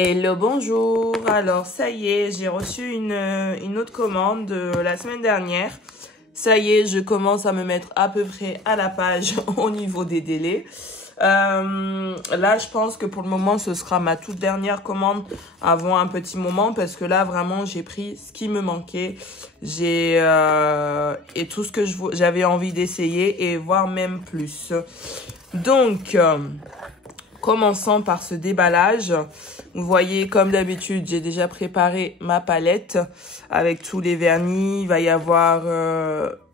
Hello, bonjour. Alors, ça y est, j'ai reçu une autre commande de la semaine dernière. Ça y est, je commence à me mettre à peu près à la page au niveau des délais. Là, je pense que pour le moment, ce sera ma toute dernière commande avant un petit moment parce que là, vraiment, j'ai pris ce qui me manquait. Et tout ce que j'avais envie d'essayer et voire même plus. Donc, commençons par ce déballage. Vous voyez, comme d'habitude, j'ai déjà préparé ma palette avec tous les vernis. Il va y avoir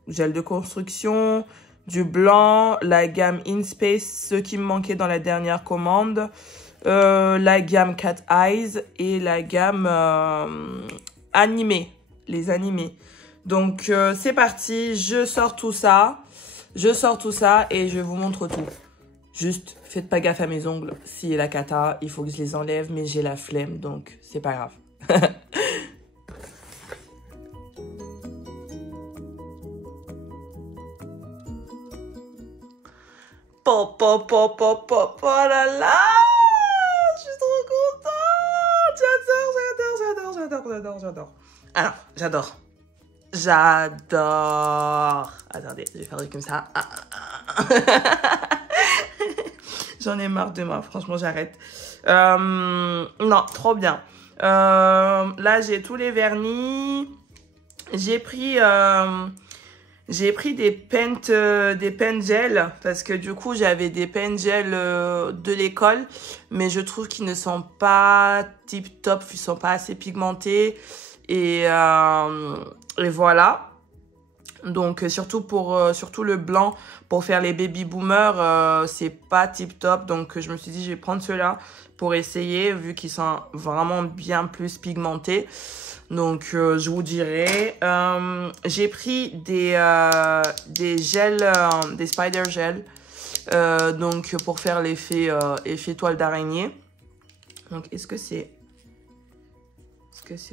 gel de construction, du blanc, la gamme In Space, ce qui me manquait dans la dernière commande, la gamme Cat Eyes et la gamme animée, les animés. Donc, c'est parti, je sors tout ça et je vous montre tout. Juste, faites pas gaffe à mes ongles. S'il y a la cata, il faut que je les enlève, mais j'ai la flemme, donc c'est pas grave. Pop, pop, pop, pop, pop, oh là là! Je suis trop contente! J'adore. Alors, j'adore. Attendez, je vais faire comme ça. J'en ai marre de moi, franchement, j'arrête. Non, trop bien. Là, j'ai tous les vernis. J'ai pris des pens gel parce que du coup, j'avais des pens gel de l'école, mais je trouve qu'ils ne sont pas tip top, ils sont pas assez pigmentés et voilà. Donc surtout le blanc pour faire les baby boomers, c'est pas tip top, donc je me suis dit je vais prendre ceux-là pour essayer vu qu'ils sont vraiment bien plus pigmentés. Donc je vous dirai. J'ai pris des gels, des spider gel, donc pour faire l'effet effet toile d'araignée. Donc est-ce que c'est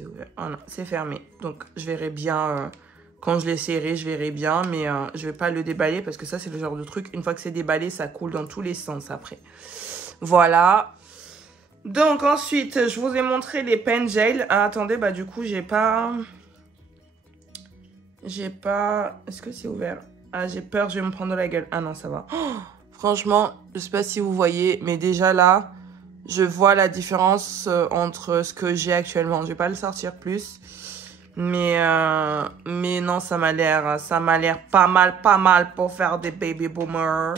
ouvert? Oh non, c'est fermé. Donc je verrai bien. Quand je l'essayerai, je verrai bien, mais je vais pas le déballer parce que ça, c'est le genre de truc, une fois que c'est déballé, ça coule dans tous les sens après. Voilà. Donc ensuite, je vous ai montré les pen gel. Ah, attendez, bah du coup, j'ai pas... Est-ce que c'est ouvert? Ah, j'ai peur, je vais me prendre de la gueule. Ah non, ça va. Oh, franchement, je sais pas si vous voyez, mais déjà là, je vois la différence entre ce que j'ai actuellement. Je vais pas le sortir plus. Mais non, ça m'a l'air pas mal pour faire des baby boomers.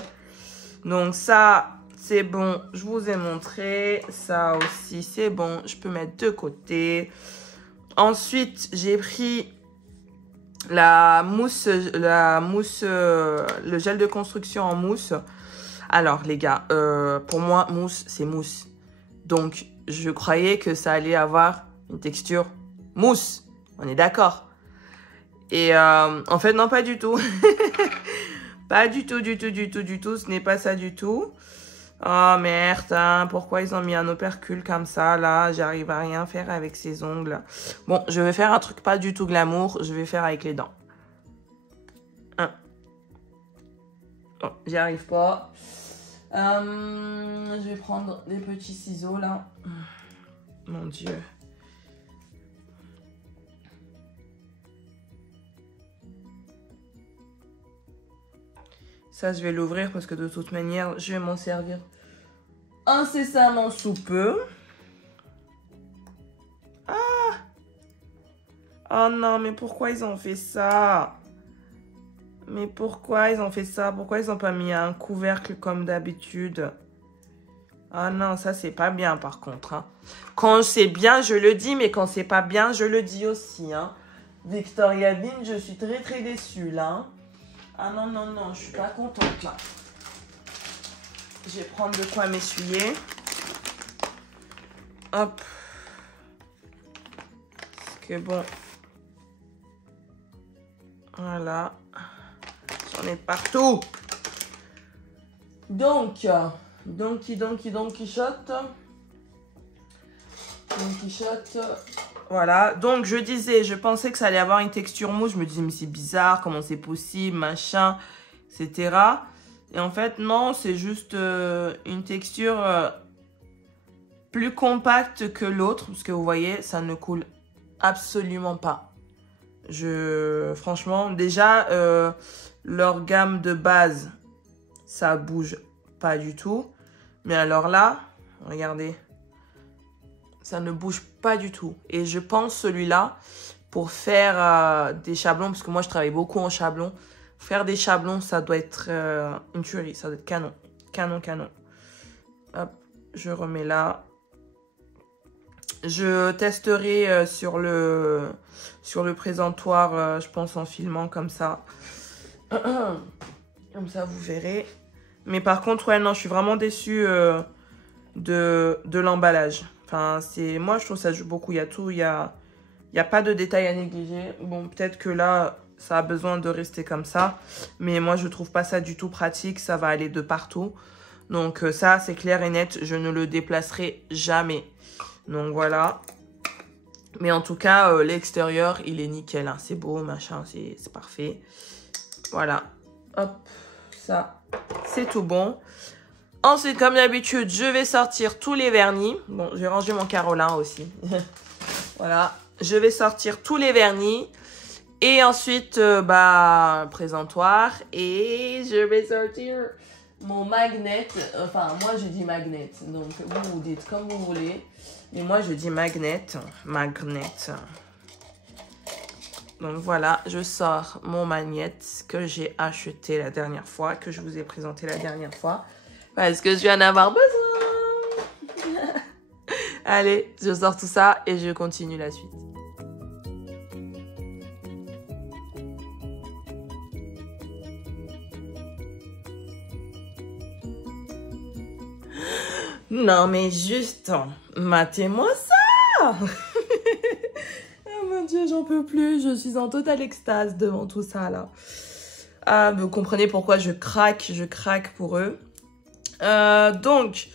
Donc ça, c'est bon, je vous ai montré. Ça aussi, c'est bon, je peux mettre de côté. Ensuite, j'ai pris le gel de construction en mousse. Alors, les gars, pour moi, mousse, c'est mousse. Donc, je croyais que ça allait avoir une texture mousse. On est d'accord. Et en fait, non, pas du tout. Pas du tout. Ce n'est pas ça du tout. Oh merde, hein, pourquoi ils ont mis un opercule comme ça, là? J'arrive à rien faire avec ces ongles. Bon, je vais faire un truc pas du tout glamour. Je vais faire avec les dents. Oh, j'y arrive pas. Je vais prendre des petits ciseaux, là. Mon Dieu. Ça, je vais l'ouvrir parce que de toute manière, je vais m'en servir incessamment sous peu. Ah! Oh non, mais pourquoi ils ont fait ça? Mais pourquoi ils ont fait ça? Pourquoi ils n'ont pas mis un couvercle comme d'habitude? Ah non, ça, c'est pas bien par contre. Hein. Quand c'est bien, je le dis, mais quand c'est pas bien, je le dis aussi. Hein. Victoria Bean, je suis très déçue là. Hein. Ah non, je suis pas contente là. Je vais prendre de quoi m'essuyer. Hop. Parce que bon. Voilà. J'en ai partout. Donc, Don Quichotte. Voilà, donc je disais, je pensais que ça allait avoir une texture mousse. Je me disais, mais c'est bizarre, comment c'est possible, machin, etc. Et en fait, non, c'est juste une texture plus compact que l'autre. Parce que vous voyez, ça ne coule absolument pas. Franchement, déjà, leur gamme de base, ça bouge pas du tout. Mais alors là, regardez, ça ne bouge pas du tout. Et je pense celui-là, pour faire des chablons, parce que moi je travaille beaucoup en chablon, faire des chablons, ça doit être une tuerie, ça doit être canon. Canon, canon. Hop, je remets là. Je testerai sur le présentoir, je pense en filmant comme ça. Comme ça, vous verrez. Mais par contre, ouais, non, je suis vraiment déçue de l'emballage. Enfin, moi, je trouve que ça joue beaucoup. Il y a tout, il y a pas de détails à négliger. Bon, peut-être que là, ça a besoin de rester comme ça. Mais moi, je trouve pas ça du tout pratique. Ça va aller de partout. Donc ça, c'est clair et net. Je ne le déplacerai jamais. Donc voilà. Mais en tout cas, l'extérieur, il est nickel. Hein. C'est beau, machin, c'est parfait. Voilà. Hop, ça, c'est tout bon. Ensuite, comme d'habitude, je vais sortir tous les vernis. Bon, j'ai rangé mon Carolin aussi. Voilà. Je vais sortir tous les vernis. Et ensuite, présentoir. Et je vais sortir mon magnet. Enfin, moi, je dis magnet. Donc, vous dites comme vous voulez. Mais moi, je dis magnet. Magnet. Donc, voilà. Je sors mon magnet que j'ai acheté la dernière fois. Que je vous ai présenté la dernière fois. Parce que je viens d'avoir besoin. Allez, je sors tout ça et je continue la suite. Non mais juste, matez-moi ça. Oh mon Dieu, j'en peux plus. Je suis en totale extase devant tout ça là. Ah, vous comprenez pourquoi je craque pour eux. Donc,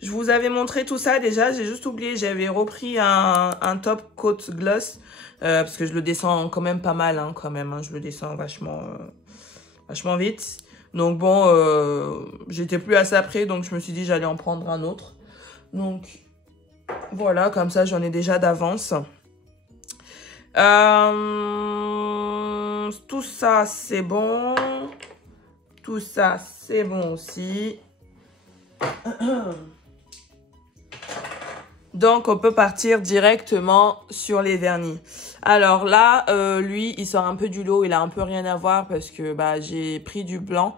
je vous avais montré tout ça déjà. J'ai juste oublié, j'avais repris un top coat gloss. Parce que je le descends quand même pas mal, hein, quand même. Hein, je le descends vachement vite. Donc bon, j'étais plus assez près, donc je me suis dit j'allais en prendre un autre. Donc voilà, comme ça j'en ai déjà d'avance. Tout ça c'est bon. Tout ça c'est bon aussi. Donc, on peut partir directement sur les vernis. Alors là, lui, il sort un peu du lot. Il a un peu rien à voir parce que j'ai pris du blanc.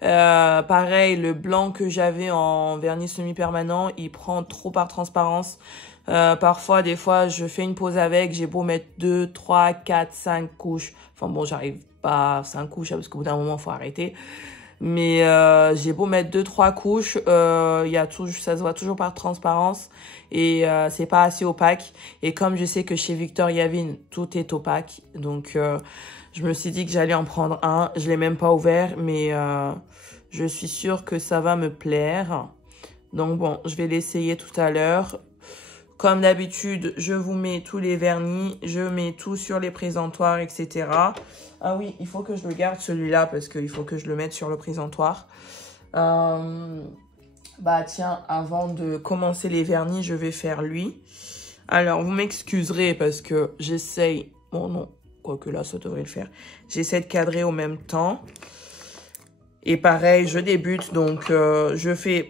Pareil, le blanc que j'avais en vernis semi-permanent, il prend trop par transparence. Parfois, des fois, je fais une pause avec. J'ai beau mettre 2, 3, 4, 5 couches. Enfin bon, j'arrive pas à 5 couches parce qu'au bout d'un moment, il faut arrêter. Mais j'ai beau mettre 2-3 couches, ça se voit toujours par transparence et c'est pas assez opaque. Et comme je sais que chez Victoria Vin, tout est opaque, donc je me suis dit que j'allais en prendre un. Je l'ai même pas ouvert, mais je suis sûre que ça va me plaire. Donc bon, je vais l'essayer tout à l'heure. Comme d'habitude, je vous mets tous les vernis, je mets tout sur les présentoirs, etc. Ah oui, il faut que je le garde celui-là parce qu'il faut que je le mette sur le présentoir. Tiens, avant de commencer les vernis, je vais faire lui. Alors, vous m'excuserez parce que j'essaye... Bon, non, quoique là, ça devrait le faire. J'essaie de cadrer au même temps. Et pareil, je débute, donc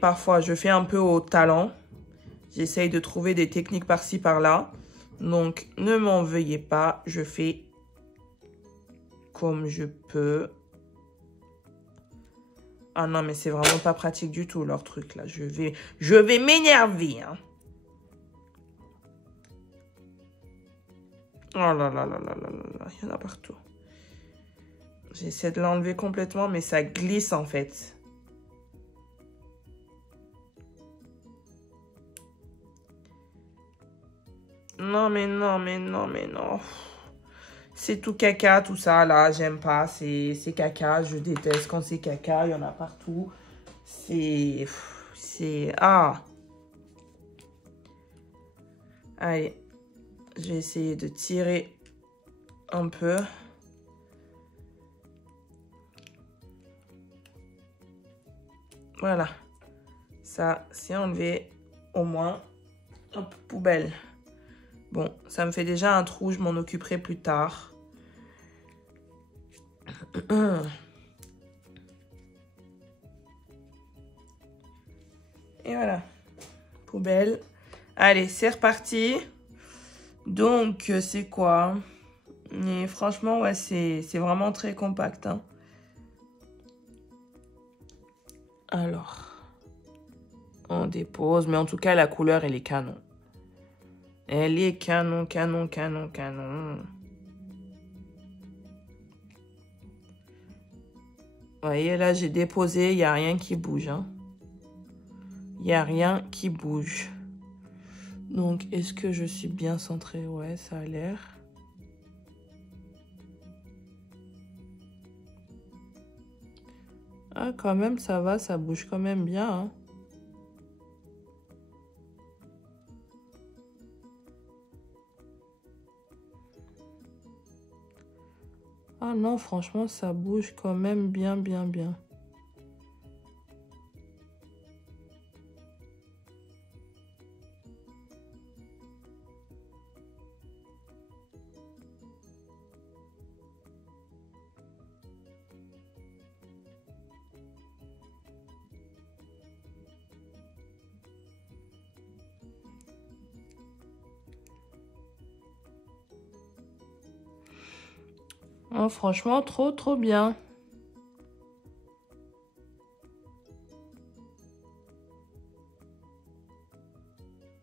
parfois, je fais un peu au talent. J'essaye de trouver des techniques par-ci, par-là. Donc, ne m'en veuillez pas. Je fais comme je peux. Ah non, mais c'est vraiment pas pratique du tout, leur truc, là. Je vais m'énerver, hein. Oh là là là là là là là. Il y en a partout. J'essaie de l'enlever complètement, mais ça glisse, en fait. Non, mais non, mais non, mais non. C'est tout caca, tout ça, là. J'aime pas. C'est caca. Je déteste quand c'est caca. Il y en a partout. C'est... Ah. Allez. Je vais essayer de tirer un peu. Voilà. Ça, c'est enlevé. Au moins... Hop, poubelle. Bon, ça me fait déjà un trou, je m'en occuperai plus tard. Et voilà. Poubelle. Allez, c'est reparti. Donc, c'est quoi? Et franchement, ouais, c'est vraiment très compact. Hein. Alors, on dépose. Mais en tout cas, la couleur, elle est canon. Elle est canon, canon, canon, canon. Vous voyez, là, j'ai déposé. Il n'y a rien qui bouge. Hein. Il n'y a rien qui bouge. Donc, est-ce que je suis bien centrée? Ouais, ça a l'air. Ah, quand même, ça va, ça bouge quand même bien. Hein. Ah non, franchement, ça bouge quand même bien, bien, bien. Oh, franchement, trop, trop bien.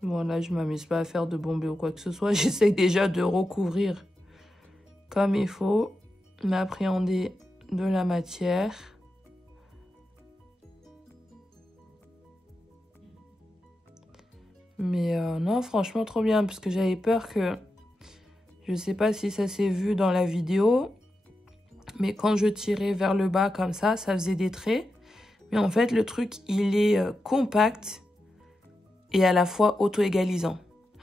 Bon, là, je m'amuse pas à faire de bombées ou quoi que ce soit. J'essaye déjà de recouvrir comme il faut, m'appréhender de la matière. Mais non, franchement, trop bien, parce que j'avais peur que... Je sais pas si ça s'est vu dans la vidéo, mais quand je tirais vers le bas comme ça faisait des traits. Mais en fait, le truc, il est compact et à la fois auto-égalisant.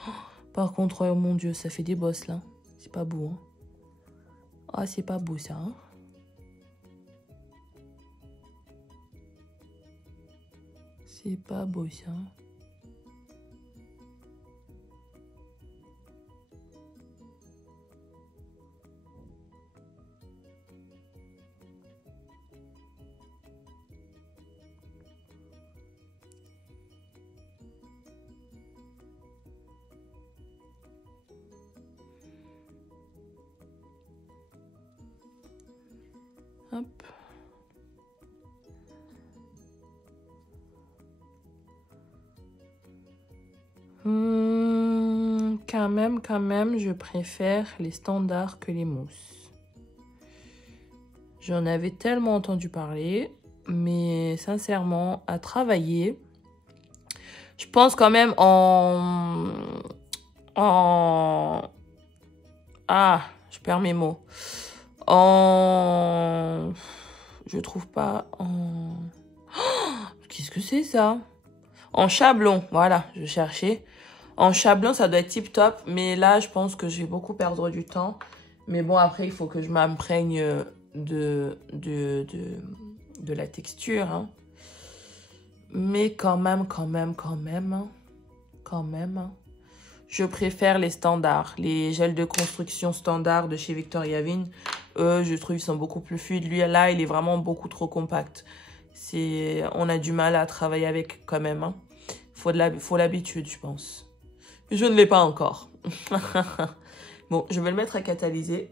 Oh, par contre, oh mon Dieu, ça fait des bosses là. C'est pas beau. Hein. Ah, c'est pas beau ça. Hein. C'est pas beau ça. Hop. Quand même, je préfère les standards que les mousses. J'en avais tellement entendu parler, mais sincèrement, à travailler, je pense quand même Ah, je perds mes mots. Je trouve pas en... Oh, qu'est-ce que c'est ça? En chablon, voilà, je cherchais. En chablon, ça doit être tip top, mais là, je pense que je vais beaucoup perdre du temps. Mais bon, après, il faut que je m'imprègne de la texture. Hein. Mais quand même. Je préfère les standards, les gels de construction standards de chez Victoria Vigne. Eux, je trouve qu'ils sont beaucoup plus fluides. Lui, là, il est vraiment beaucoup trop compact. On a du mal à travailler avec quand même. Hein. Faut l'habitude, je pense. Je ne l'ai pas encore. Bon, je vais le mettre à catalyser.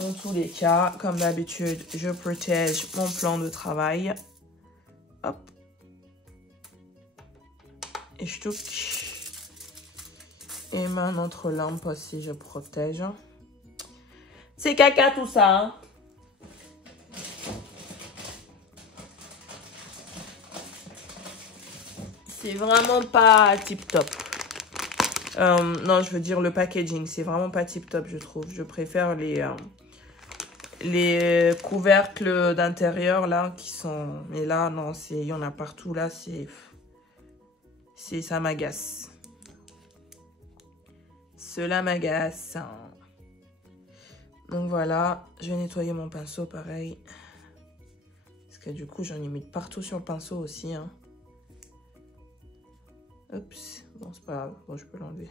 En tous les cas, comme d'habitude, je protège mon plan de travail. Hop. Et je touche. Et main notre lampe aussi, je protège. C'est caca tout ça. Hein? C'est vraiment pas tip top. Non, je veux dire le packaging. C'est vraiment pas tip top, je trouve. Je préfère les couvercles d'intérieur là qui sont... Mais là, non, il y en a partout là. Ça m'agace. Cela m'agace. Donc voilà, je vais nettoyer mon pinceau pareil. Parce que du coup, j'en ai mis partout sur le pinceau aussi. Hein. Oups, bon, c'est pas grave. Bon, je peux l'enlever.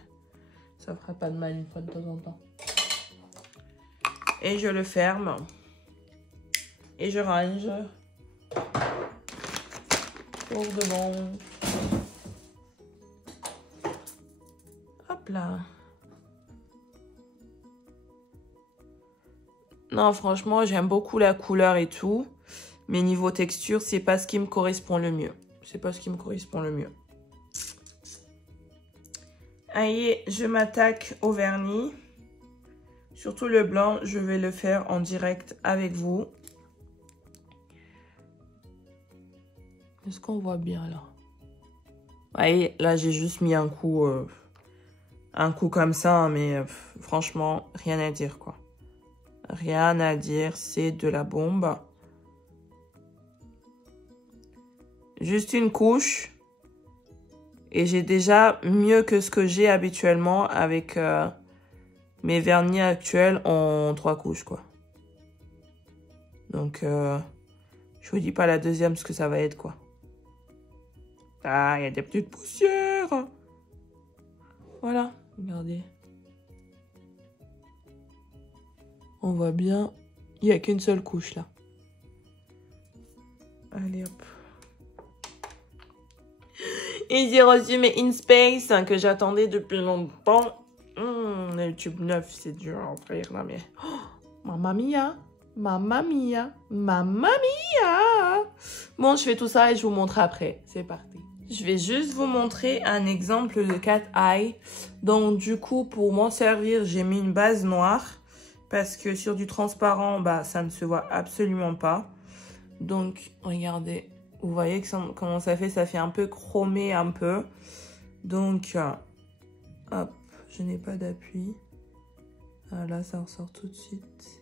Ça fera pas de mal une fois de temps en temps. Et je le ferme. Et je range. Pour de bon. Hop là. Non, franchement, j'aime beaucoup la couleur et tout. Mais niveau texture, c'est pas ce qui me correspond le mieux. C'est pas ce qui me correspond le mieux. Allez, je m'attaque au vernis. Surtout le blanc, je vais le faire en direct avec vous. Est-ce qu'on voit bien là? Voyez, là j'ai juste mis un coup comme ça, mais franchement, rien à dire quoi. Rien à dire, c'est de la bombe. Juste une couche. Et j'ai déjà mieux que ce que j'ai habituellement avec mes vernis actuels en 3 couches quoi. Donc, je vous dis pas la deuxième ce que ça va être quoi. Ah, il y a des petites poussières. Voilà, regardez. On voit bien, il n'y a qu'une seule couche là. Allez hop. Et j'ai reçu mes InSpace que j'attendais depuis longtemps. Le tube neuf, c'est dur à ouvrir là, mais... Oh, mamma mia, mamma mia, mamma mia. Bon, je fais tout ça et je vous montre après. C'est parti. Je vais juste vous montrer un exemple de cat eye. Donc, du coup, pour m'en servir, j'ai mis une base noire. Parce que sur du transparent, bah, ça ne se voit absolument pas. Donc, regardez. Vous voyez que comment ça fait un peu chromé un peu. Donc, hop, je n'ai pas d'appui. Ah, là, ça ressort tout de suite.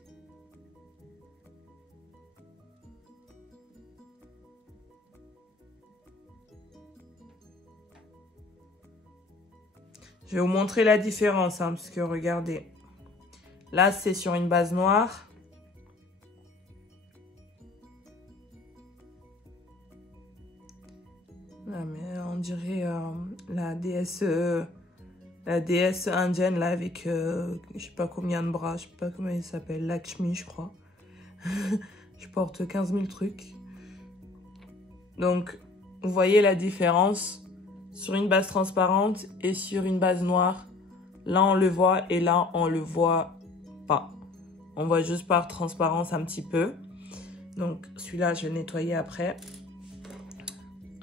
Je vais vous montrer la différence, hein, parce que regardez. Là, c'est sur une base noire. Ah, mais on dirait la DSE indienne là avec je sais pas combien de bras, je sais pas comment il s'appelle, Lakshmi je crois. Je porte 15 000 trucs. Donc vous voyez la différence sur une base transparente et sur une base noire. Là on le voit et là on le voit pas. On voit juste par transparence un petit peu. Donc celui-là je vais le nettoyer après.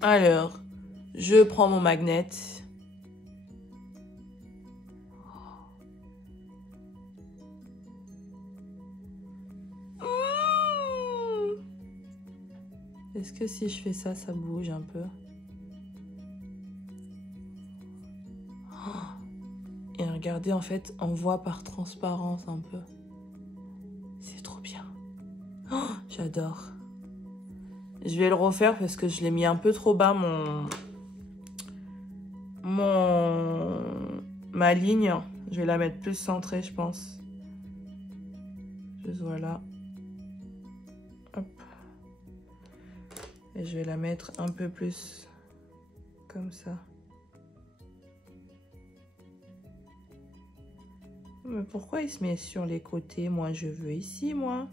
Alors, je prends mon magnet. Est-ce que si je fais ça, ça bouge un peu? Et regardez, en fait, on voit par transparence un peu. C'est trop bien. J'adore. Je vais le refaire parce que je l'ai mis un peu trop bas ma ligne. Je vais la mettre plus centrée, je pense. Juste voilà. Hop. Et je vais la mettre un peu plus comme ça. Mais pourquoi il se met sur les côtés? Moi, je veux ici, moi.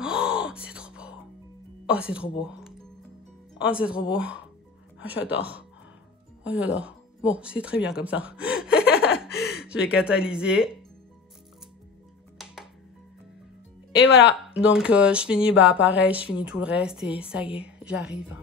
Oh, c'est trop beau. Oh, c'est trop beau. Oh, c'est trop beau. Oh, j'adore. Oh, j'adore. Bon, c'est très bien comme ça. Je vais catalyser. Et voilà. Donc, je finis, bah, pareil, je finis tout le reste et ça y est, j'arrive.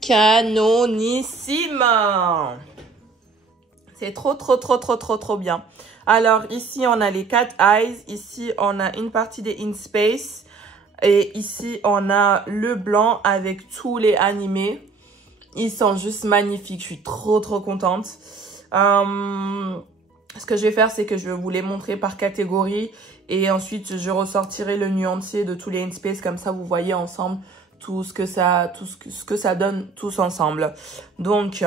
Canonissime. C'est trop bien. Alors, ici, on a les Cat Eyes. Ici, on a une partie des In Space. Et ici, on a le blanc avec tous les animés. Ils sont juste magnifiques. Je suis trop contente. Ce que je vais faire, c'est que je vais vous les montrer par catégorie. Et ensuite, je ressortirai le nuancier de tous les In Space. Comme ça, vous voyez ensemble tout ce que ça donne tous ensemble. Donc...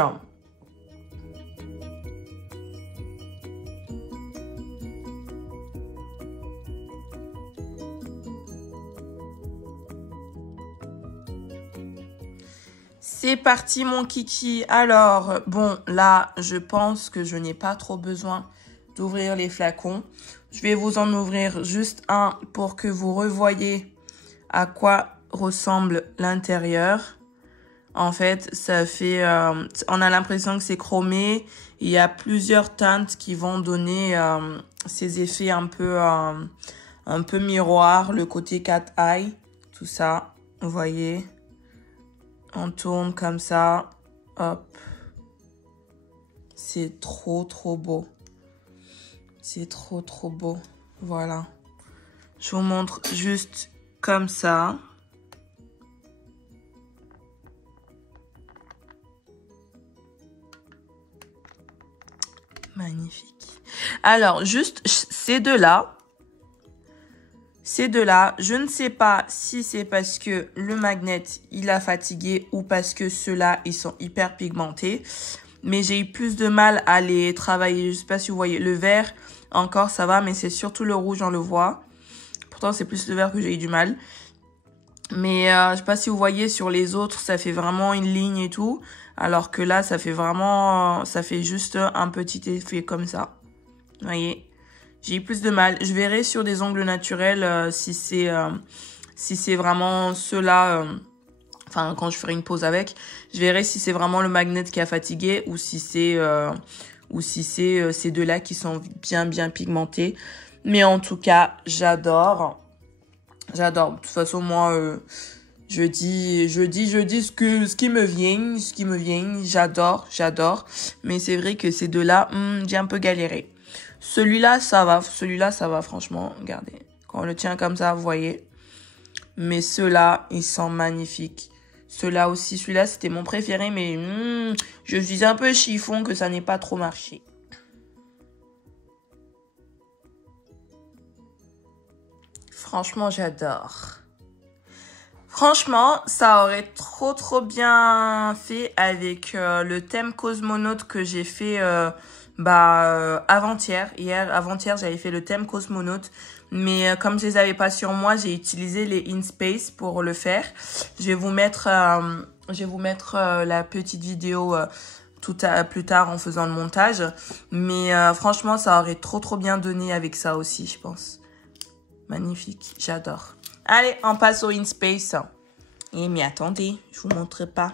c'est parti mon kiki. Alors, bon, là, je pense que je n'ai pas trop besoin d'ouvrir les flacons. Je vais vous en ouvrir juste un pour que vous revoyiez à quoi ressemble l'intérieur. En fait, ça fait... on a l'impression que c'est chromé. Il y a plusieurs teintes qui vont donner ces effets un peu miroir. Le côté cat eye, tout ça, vous voyez. On tourne comme ça, hop. C'est trop beau. C'est trop beau. Voilà. Je vous montre juste comme ça. Magnifique. Alors, juste ces deux-là. Ces deux-là, je ne sais pas si c'est parce que le magnet, il a fatigué ou parce que ceux-là, ils sont hyper pigmentés. Mais j'ai eu plus de mal à les travailler. Je sais pas si vous voyez. Le vert, encore, ça va, mais c'est surtout le rouge, on le voit. Pourtant, c'est plus le vert que j'ai eu du mal. Mais je sais pas si vous voyez, sur les autres, ça fait vraiment une ligne et tout. Alors que là, ça fait vraiment... ça fait juste un petit effet comme ça. Vous voyez ? J'ai eu plus de mal. Je verrai sur des ongles naturels si c'est vraiment ceux-là. Enfin, quand je ferai une pause avec, je verrai si c'est vraiment le magnet qui a fatigué ou si c'est ces deux-là qui sont bien pigmentés. Mais en tout cas, j'adore. J'adore. De toute façon, moi, je dis ce qui me vient. J'adore. Mais c'est vrai que ces deux-là, j'ai un peu galéré. Celui-là, ça va, franchement. Regardez. Quand on le tient comme ça, vous voyez. Mais ceux-là, ils sont magnifiques. Ceux-là aussi. Celui-là, c'était mon préféré. Mais je suis un peu chiffon que ça n'ait pas trop marché. Franchement, j'adore. Franchement, ça aurait trop bien fait avec le thème cosmonaute que j'ai fait... avant-hier. Avant-hier, j'avais fait le thème cosmonaute. Mais comme je les avais pas sur moi, j'ai utilisé les In Space pour le faire. Je vais vous mettre la petite vidéo plus tard en faisant le montage. Mais franchement, ça aurait trop bien donné avec ça aussi, je pense. Magnifique, j'adore. Allez, on passe au In Space. Mais attendez, je vous montre pas.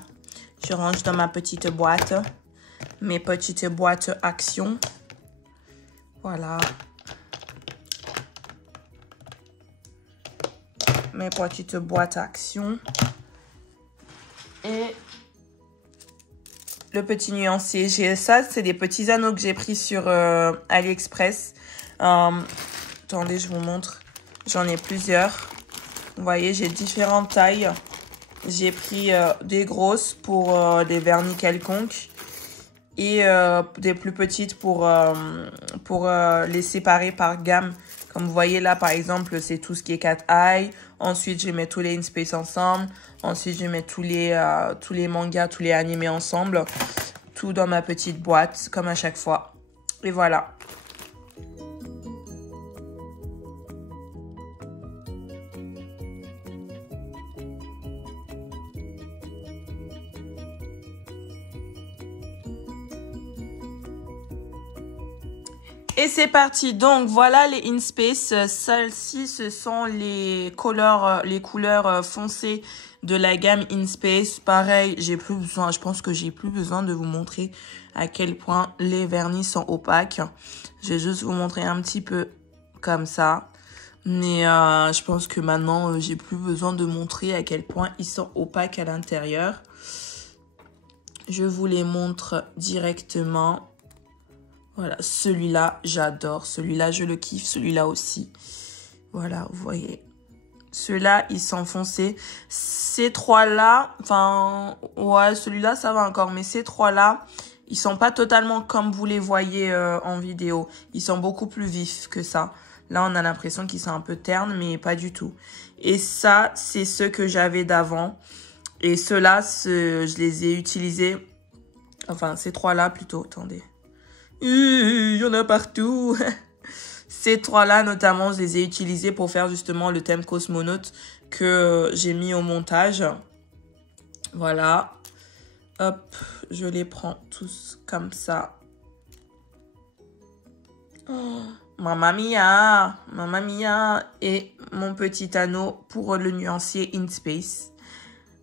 Je range dans ma petite boîte. Mes petites boîtes Action. Voilà. Mes petites boîtes Action. Et le petit nuancier. Ça, c'est des petits anneaux que j'ai pris sur AliExpress. Attendez, je vous montre. J'en ai plusieurs. Vous voyez, j'ai différentes tailles. J'ai pris des grosses pour des vernis quelconques. Et des plus petites pour les séparer par gamme. Comme vous voyez là, par exemple, c'est tout ce qui est cat eye. Ensuite, je mets tous les In Space ensemble. Ensuite, je mets tous les mangas, tous les animés ensemble. Tout dans ma petite boîte, comme à chaque fois. Et voilà. Et c'est parti. Donc voilà les In Space. Celles-ci, ce sont les couleurs foncées de la gamme In Space. Pareil, j'ai plus besoin. Je pense que j'ai plus besoin de vous montrer à quel point les vernis sont opaques. Je vais juste vous montrer un petit peu comme ça. Mais je pense que maintenant, j'ai plus besoin de montrer à quel point ils sont opaques à l'intérieur. Je vous les montre directement. Voilà, celui-là, j'adore. Celui-là, je le kiffe. Celui-là aussi. Voilà, vous voyez. Ceux-là, ils sont foncés. Ces trois-là, enfin, ouais, celui-là, ça va encore. Mais ces trois-là, ils sont pas totalement comme vous les voyez en vidéo. Ils sont beaucoup plus vifs que ça. Là, on a l'impression qu'ils sont un peu ternes, mais pas du tout. Et ça, c'est ceux que j'avais d'avant. Et ceux-là, je les ai utilisés. Enfin, ces trois-là plutôt. Attendez. Il y en a partout. Ces trois-là, notamment, je les ai utilisés pour faire justement le thème cosmonaute que j'ai mis au montage. Voilà. Hop, je les prends tous comme ça. Oh, mamma mia. Et mon petit anneau pour le nuancier In Space.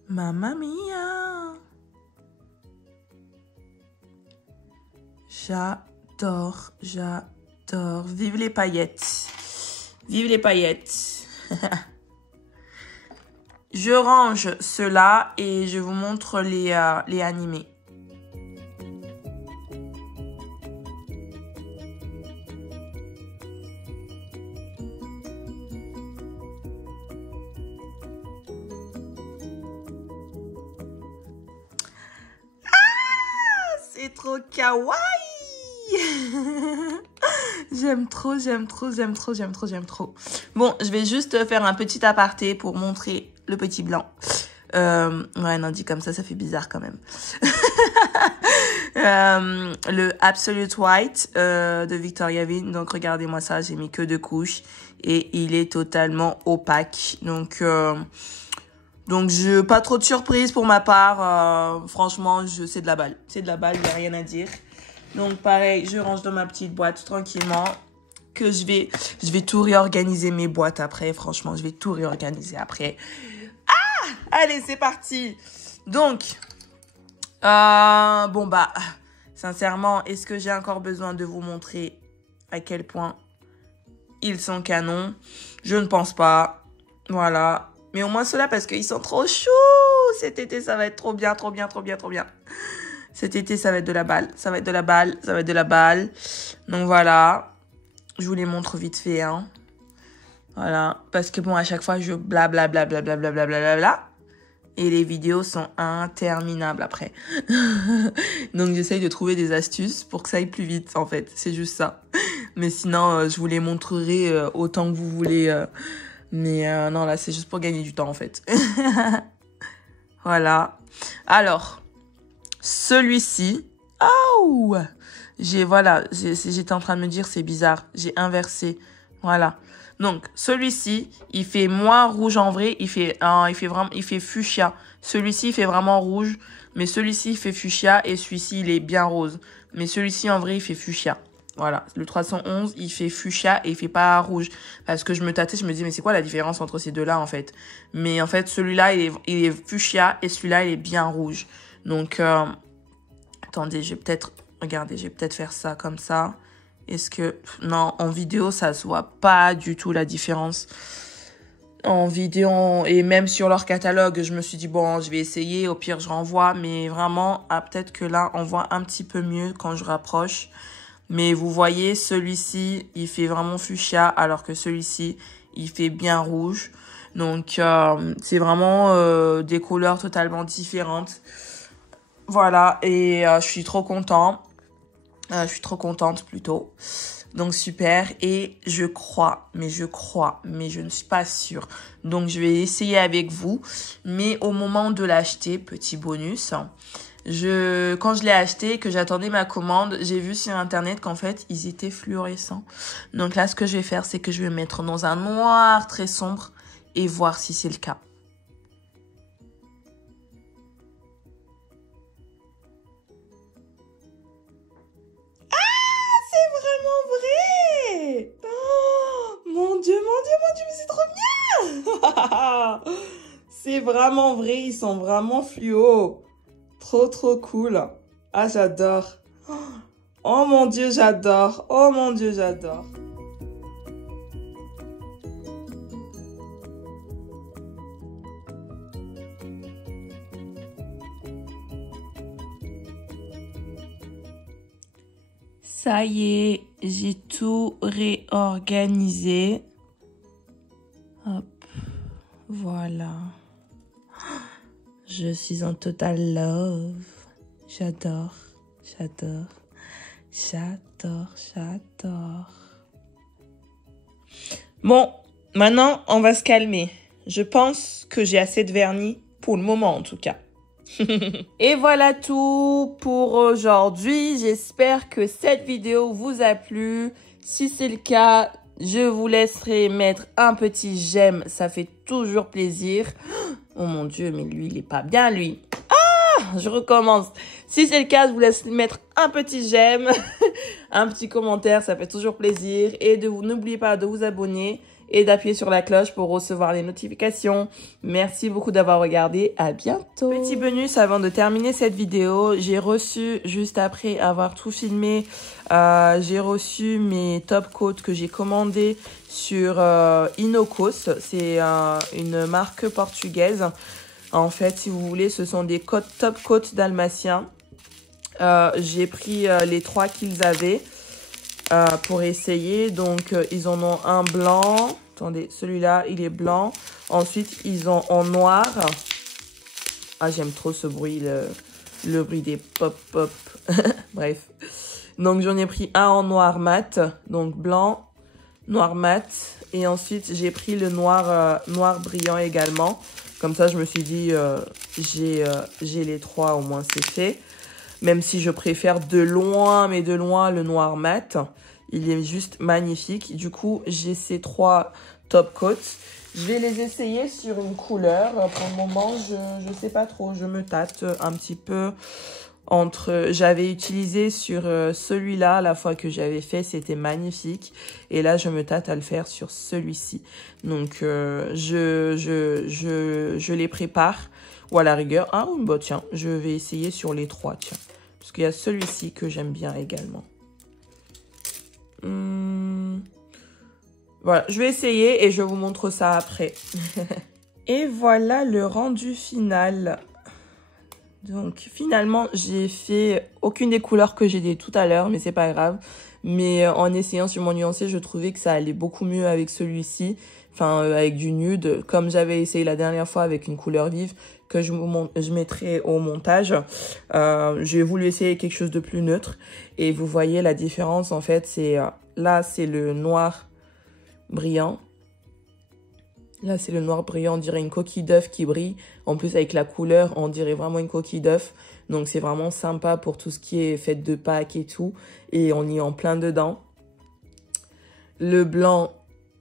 Mamma mia. J'adore. Vive les paillettes. Vive les paillettes. Je range ceux-là et je vous montre les animés. Ah, c'est trop kawaii. J'aime trop. Bon, je vais juste faire un petit aparté pour montrer le petit blanc. Ouais, non, dit comme ça fait bizarre quand même. Le Absolute White de Victoria Vin. Donc, regardez-moi ça, j'ai mis que 2 couches. Et il est totalement opaque. Donc, pas trop de surprise pour ma part. Franchement, c'est de la balle. C'est de la balle, il n'y a rien à dire. Donc, pareil, je range dans ma petite boîte tranquillement. Que je vais tout réorganiser mes boîtes après. Franchement, je vais tout réorganiser après. Ah! Allez, c'est parti. Donc, bon, bah, sincèrement, est-ce que j'ai encore besoin de vous montrer à quel point ils sont canons? Je ne pense pas. Voilà. Mais au moins ceux-là, parce qu'ils sont trop choux. Cet été, ça va être trop bien. Cet été, ça va être de la balle. Donc, voilà. Je vous les montre vite fait, hein. Voilà. Parce que bon, à chaque fois, je blablabla. Et les vidéos sont interminables après. Donc, j'essaye de trouver des astuces pour que ça aille plus vite, en fait. C'est juste ça. Mais sinon, je vous les montrerai autant que vous voulez. Mais non, là, c'est juste pour gagner du temps, en fait. Voilà. Alors, celui-ci. Oh! J'étais en train de me dire, c'est bizarre. J'ai inversé. Voilà. Donc, celui-ci, il fait moins rouge en vrai. Il fait fuchsia. Celui-ci, il fait vraiment rouge. Mais celui-ci, il fait fuchsia. Et celui-ci, il est bien rose. Mais celui-ci, en vrai, il fait fuchsia. Voilà. Le 311, il fait fuchsia et il fait pas rouge. Parce que je me tâtais, je me dis, mais c'est quoi la différence entre ces deux-là, en fait? Mais en fait, celui-là, il est fuchsia et celui-là, il est bien rouge. Donc, attendez, regardez, je vais peut-être faire ça comme ça. Est-ce que... Non, en vidéo, ça se voit pas du tout la différence. En vidéo, et même sur leur catalogue, je me suis dit, bon, je vais essayer. Au pire, je renvoie. Mais vraiment, peut-être que là, on voit un petit peu mieux quand je rapproche. Mais vous voyez, celui-ci, il fait vraiment fuchsia, alors que celui-ci, il fait bien rouge. Donc, c'est vraiment des couleurs totalement différentes. Voilà, et je suis trop contente. Je suis trop contente plutôt. Donc super. Et je crois, mais je ne suis pas sûre. Donc je vais essayer avec vous. Mais au moment de l'acheter, petit bonus, quand je l'ai acheté, que j'attendais ma commande, j'ai vu sur internet qu'en fait, ils étaient fluorescents. Donc là, ce que je vais faire, c'est que je vais me mettre dans un noir très sombre et voir si c'est le cas. Mais c'est trop bien. C'est vraiment vrai, ils sont vraiment fluo. Trop cool. Ah, j'adore. Oh mon Dieu, j'adore. Ça y est, j'ai tout réorganisé. Hop, voilà. Je suis en total love. J'adore, j'adore, j'adore, j'adore. Bon, maintenant, on va se calmer. Je pense que j'ai assez de vernis, pour le moment en tout cas. Et voilà tout pour aujourd'hui. J'espère que cette vidéo vous a plu. Si c'est le cas, je vous laisserai mettre un petit j'aime. Ça fait toujours plaisir. Oh mon Dieu, mais lui, il est pas bien, lui. Ah, je recommence. Si c'est le cas, je vous laisse mettre un petit j'aime, un petit commentaire. Ça fait toujours plaisir. Et n'oubliez pas de vous abonner et d'appuyer sur la cloche pour recevoir les notifications. Merci beaucoup d'avoir regardé. À bientôt. Petit bonus avant de terminer cette vidéo. J'ai reçu, juste après avoir tout filmé, j'ai reçu mes top coats que j'ai commandés sur Inocos. C'est une marque portugaise. En fait, si vous voulez, ce sont des top coats dalmatiens. J'ai pris les 3 qu'ils avaient. Pour essayer. Donc, ils en ont un blanc. Attendez, celui-là, il est blanc. Ensuite, ils ont en noir. Ah, j'aime trop ce bruit, le bruit des pop-pop. Bref. Donc, j'en ai pris un en noir mat. Donc, blanc, noir mat. Et ensuite, j'ai pris le noir brillant également. Comme ça, je me suis dit, j'ai les 3, au moins, c'est fait. Même si je préfère de loin, mais de loin, le noir mat. Il est juste magnifique. Du coup, j'ai ces 3 top coats. Je vais les essayer sur une couleur. Pour le moment, je sais pas trop. Je me tâte un petit peu entre... J'avais utilisé sur celui-là, la fois que j'avais fait, c'était magnifique. Et là, je me tâte à le faire sur celui-ci. Donc, je les prépare. Ou à la rigueur, bah tiens, je vais essayer sur les 3, tiens. Parce qu'il y a celui-ci que j'aime bien également. Voilà, je vais essayer et je vous montre ça après. Et voilà le rendu final. Donc, finalement, j'ai fait aucune des couleurs que j'ai dit tout à l'heure, mais c'est pas grave. Mais en essayant sur mon nuancé, je trouvais que ça allait beaucoup mieux avec celui-ci. Enfin, avec du nude, comme j'avais essayé la dernière fois avec une couleur vive que je mettrai au montage. J'ai voulu essayer quelque chose de plus neutre. Et vous voyez la différence, en fait, c'est... là, c'est le noir brillant. Là, c'est le noir brillant, on dirait une coquille d'œuf qui brille. En plus, avec la couleur, on dirait vraiment une coquille d'œuf. Donc, c'est vraiment sympa pour tout ce qui est fête de Pâques et tout. Et on y est en plein dedans. Le blanc,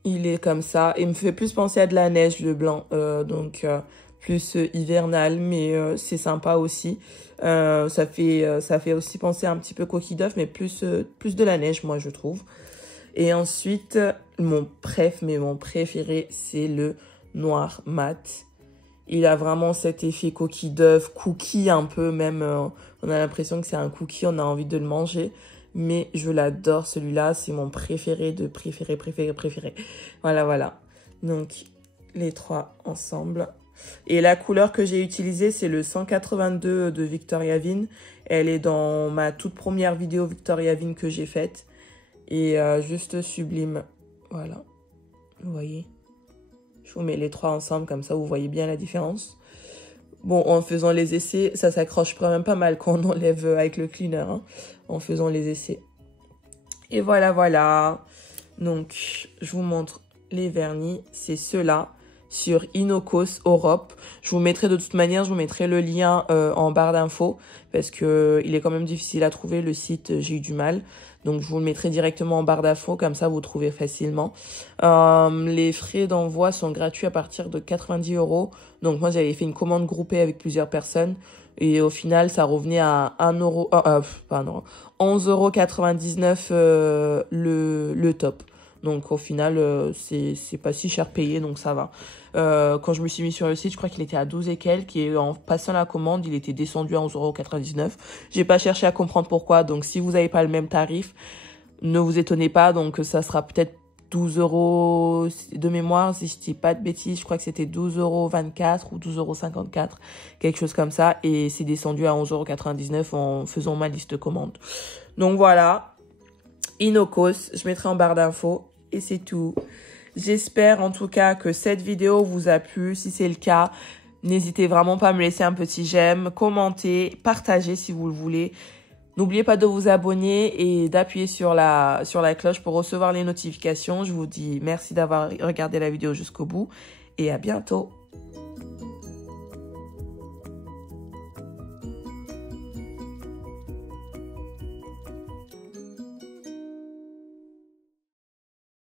il est comme ça. Il me fait plus penser à de la neige, le blanc. Plus hivernal, mais c'est sympa aussi. Ça fait aussi penser un petit peu coquille d'œuf, mais plus de la neige, moi, je trouve. Et ensuite, mon préféré, c'est le noir mat. Il a vraiment cet effet coquille d'œuf, cookie un peu, même. On a l'impression que c'est un cookie, on a envie de le manger. Mais je l'adore, celui-là, c'est mon préféré de préféré. Voilà. Donc, les 3 ensemble. Et la couleur que j'ai utilisée, c'est le 182 de Victoria Vin. Elle est dans ma toute première vidéo Victoria Vin que j'ai faite. Et juste sublime. Voilà. Vous voyez? Je vous mets les 3 ensemble, comme ça vous voyez bien la différence. Bon, en faisant les essais, ça s'accroche quand même pas mal quand on enlève avec le cleaner. Hein, en faisant les essais. Et voilà. Donc, je vous montre les vernis. C'est ceux-là. Sur Inocos Europe. Je vous mettrai de toute manière, je vous mettrai le lien en barre d'infos parce que il est quand même difficile à trouver le site, j'ai eu du mal. Donc je vous le mettrai directement en barre d'infos, comme ça vous trouvez facilement. Les frais d'envoi sont gratuits à partir de 90 €. Donc moi j'avais fait une commande groupée avec plusieurs personnes et au final ça revenait à 11,99 € le top. Donc au final, c'est pas si cher payé, donc ça va. Quand je me suis mis sur le site, je crois qu'il était à 12 et quelques. Et en passant la commande, il était descendu à 11,99 €. J'ai pas cherché à comprendre pourquoi. Donc si vous n'avez pas le même tarif, ne vous étonnez pas. Donc ça sera peut-être 12 € de mémoire. Si je dis pas de bêtises, je crois que c'était 12,24 € ou 12,54 €. Quelque chose comme ça. Et c'est descendu à 11,99 € en faisant ma liste de commandes. Donc voilà. Inokos. Je mettrai en barre d'infos et c'est tout. J'espère en tout cas que cette vidéo vous a plu. Si c'est le cas, n'hésitez vraiment pas à me laisser un petit j'aime, commenter, partager si vous le voulez. N'oubliez pas de vous abonner et d'appuyer sur la cloche pour recevoir les notifications. Je vous dis merci d'avoir regardé la vidéo jusqu'au bout et à bientôt.